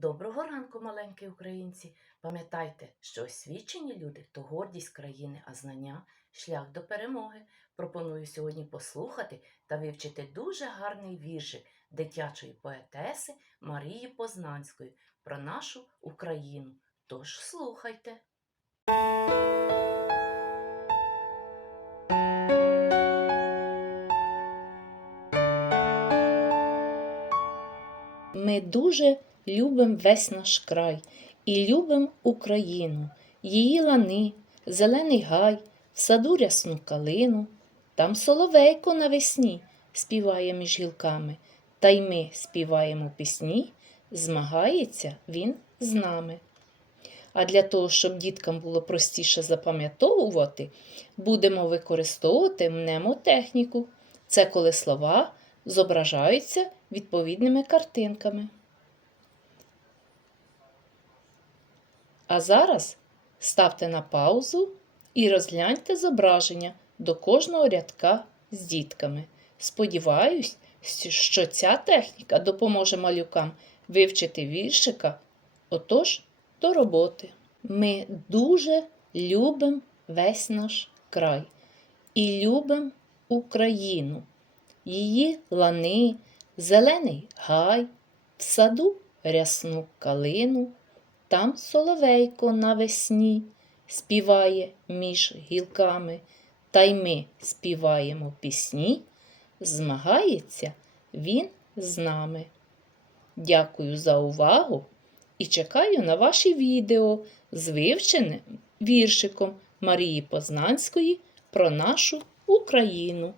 Доброго ранку, маленькі українці! Пам'ятайте, що освічені люди то гордість країни, а знання шлях до перемоги. Пропоную сьогодні послухати та вивчити дуже гарний віршик дитячої поетеси Марії Познанської про нашу Україну. Тож слухайте. Ми дуже любим весь наш край і любим Україну, її лани, зелений гай, в саду рясну калину. Там соловейко навесні співає між гілками, та й ми співаємо пісні, змагається він з нами. А для того, щоб діткам було простіше запам'ятовувати, будемо використовувати мнемотехніку. Це коли слова зображаються відповідними картинками. А зараз ставте на паузу і розгляньте зображення до кожного рядка з дітками. Сподіваюсь, що ця техніка допоможе малюкам вивчити віршика. Отож, до роботи. Ми дуже любимо весь наш край і любимо Україну, її лани, зелений гай, в саду рясну калину. Там соловейко навесні співає між гілками, та й ми співаємо пісні, змагається він з нами. Дякую за увагу і чекаю на ваші відео з вивченим віршиком Марії Познанської про нашу Україну.